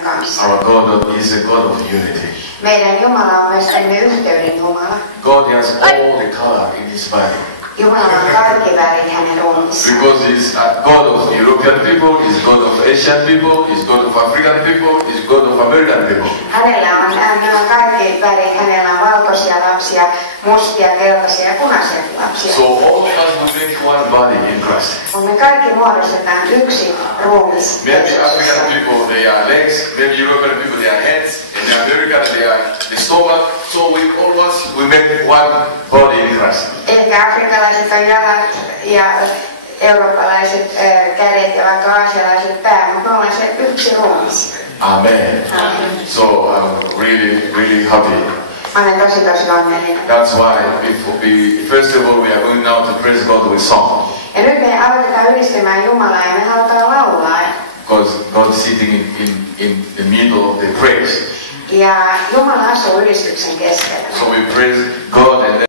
kanssa. Our God is a God of unity. Meidän Jumala on myös yhteyden Jumala. God has all the color in His body. Jumala on kaikki värit hänen ruumissaan. Because He's a God of European people, He's God of Asian people, He's God of African people, He's God of American people. Hänellä on kaikki värit, hänellä on valkoisia lapsia, mustia, keltaisia ja punaisia lapsia. So all of us will make one body in Christ. Kun me kaikki muodostetaan yksi ruumis. Maybe African people they are legs, maybe European people they are heads, and the American they are the stomach. So we all of us we make one body in Christ. Ehkä afrikalaiset on jalat ja eurooppalaiset kädet ja vaikka aasialaiset pää, mutta me ollaan se yksi ruumis. Amen. Amen. So I'm really happy. Mä olen tosi onnellinen. That's why first of all we are going now to praise God with song. Ja nyt me aloitetaan ylistämään Jumalaa ja me halutaan laulaa. Because God is sitting in the middle of the praise. Ja Jumala asuu ylistyksen keskellä. So we praise God